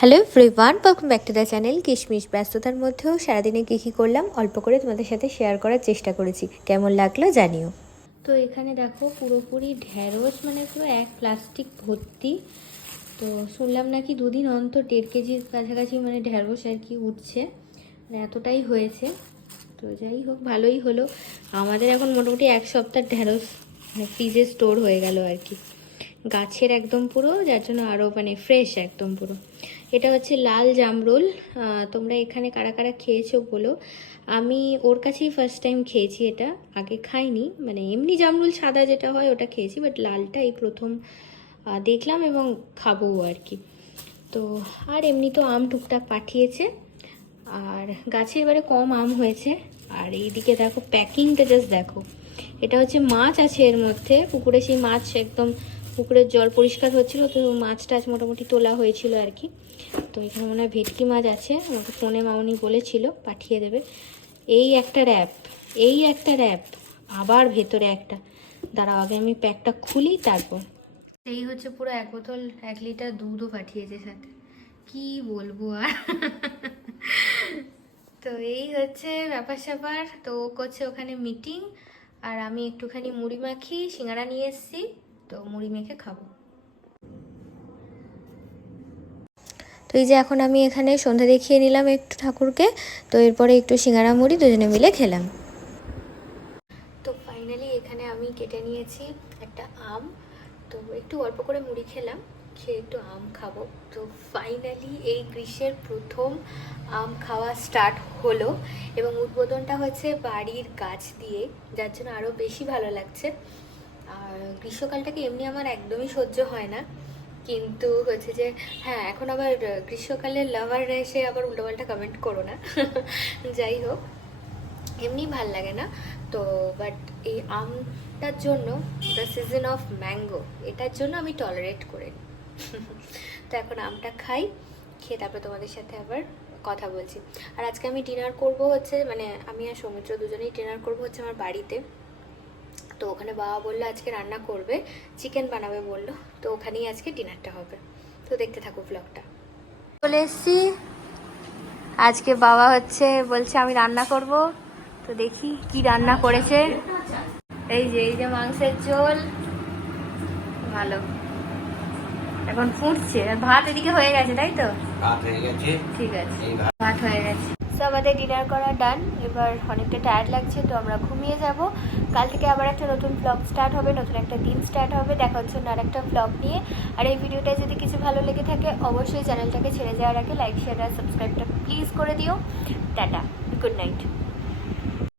Hello everyone, welcome back to the channel. কিশমিশ ব্যস্ততার মধ্যেও সারাদিনে কী করলাম অল্প করে তোমাদের সাথে শেয়ার করার চেষ্টা করেছি। কেমন লাগলো জানিও। তো এখানে দেখো পুরোপুরি ঢ্যাঁড়স, মানে পুরো এক প্লাস্টিক ভর্তি। তো শুনলাম নাকি দুদিন অন্তর 1.5 কেজির কাছাকাছি মানে ঢ্যাঁড়স আর কি উঠছে, মানে এতটাই হয়েছে। তো যাই হোক, ভালোই হলো। আমাদের এখন মোটামুটি 1 সপ্তাহ ঢ্যাঁড়স মানে ফ্রিজে স্টোর হয়ে গেল আর কি, গাছের একদম পুরো, যার জন্য আরও মানে ফ্রেশ একদম পুরো। এটা হচ্ছে লাল জামরুল। তোমরা এখানে কারা কারা খেয়েছো বলো। আমি ওর কাছেই ফার্স্ট টাইম খেয়েছি, এটা আগে খাইনি। মানে এমনি জামরুল সাদা যেটা হয় ওটা খেয়েছি, বাট লালটা এই প্রথম দেখলাম এবং খাবো আর কি। তো আর এমনি তো আম টুকটাক পাঠিয়েছে, আর গাছে এবারে কম আম হয়েছে। আর এইদিকে দেখো প্যাকিংটা জাস্ট দেখো। এটা হচ্ছে মাছ আছে এর মধ্যে, পুকুরে সেই মাছ একদম পুকুরের জল পরিষ্কার হচ্ছিল, তো মাছ টাছ মোটামুটি তোলা হয়েছিল আর কি। তো এখানে মনে হয় ভেটকি মাছ আছে, আমাকে ফোনে মামনি বলেছিল পাঠিয়ে দেবে। এই একটা র্যাপ, আবার ভেতরে একটা। দাঁড়াও আগে আমি প্যাকটা খুলি তারপর। এই হচ্ছে পুরো 1 বোতল 1 লিটার দুধও পাঠিয়েছে সাথে, কি বলবো আর। তো এই হচ্ছে ব্যাপার স্যাপার। তো ও করছে ওখানে মিটিং, আর আমি একটুখানি মুড়ি মাখি, সিঙ্গারা নিয়ে এসেছি, তো মুড়ি মেখে খাবো। তো এই যে এখন আমি এখানে সন্ধ্যা দেখিয়ে নিলাম একটু ঠাকুরকে, তো এরপরে একটু সিঙ্গারা মুড়ি দুজনে মিলে খেলাম। তো ফাইনালি এখানে আমি কেটে নিয়েছি একটা আম, তো একটু অল্প করে মুড়ি খেলাম, খেয়ে একটু আম খাবো। তো ফাইনালি এই গ্রীষ্মের প্রথম আম খাওয়া স্টার্ট হলো, এবং উদ্বোধনটা হচ্ছে বাড়ির গাছ দিয়ে, যার জন্য আরও বেশি ভালো লাগছে। আর গ্রীষ্মকালটাকে এমনি আমার একদমই সহ্য হয় না, কিন্তু হচ্ছে যে হ্যাঁ, এখন আবার গ্রীষ্মকালের লাভাররা এসে আবার উল্টোপাল্টা কমেন্ট করো না। যাই হোক, এমনি ভাল লাগে না তো, বাট এই আমটার জন্য, দ্য সিজন অফ ম্যাঙ্গো, এটার জন্য আমি টলারেট করে নিই। তো এখন আমটা খাই, খেয়ে তারপরে তোমাদের সাথে আবার কথা বলছি। আর আজকে আমি ডিনার করব হচ্ছে, মানে আমি আর সৌমিত্র দুজনেই ডিনার করব হচ্ছে আমার বাড়িতে। তো ওখানে বাবা বললো আজকে রান্না করবে, চিকেন বানাবে বললো, তো ওখানেই আজকে ডিনারটা হবে। তো দেখতে থাকো ব্লগটা। চলে এসছি, আজকে বাবা হচ্ছে বলছে আমি রান্না করব, তো দেখি কি রান্না করেছে। এই যে মাংসের ঝোল, ভালো এখন ফুটছে, আর ভাত এদিকে হয়ে গেছে, তাই তো? ভাত হয়ে গেছে, ঠিক আছে, ভাত হয়ে গেছে। তো আমাদের ডিনার করা ডান, এবার অনেকটা টায়ার্ড লাগছে, তো আমরা ঘুমিয়ে যাব। কাল থেকে আবার একটা নতুন ব্লগ স্টার্ট হবে, নতুন একটা দিন স্টার্ট হবে, দেখা হচ্ছে আর একটা ব্লগ নিয়ে। আর এই ভিডিওটা যদি কিছু ভালো লেগে থাকে অবশ্যই চ্যানেলটাকে ছেড়ে যাওয়ার আগে লাইক শেয়ার আর সাবস্ক্রাইবটা প্লিজ করে দিও। Tata, good night.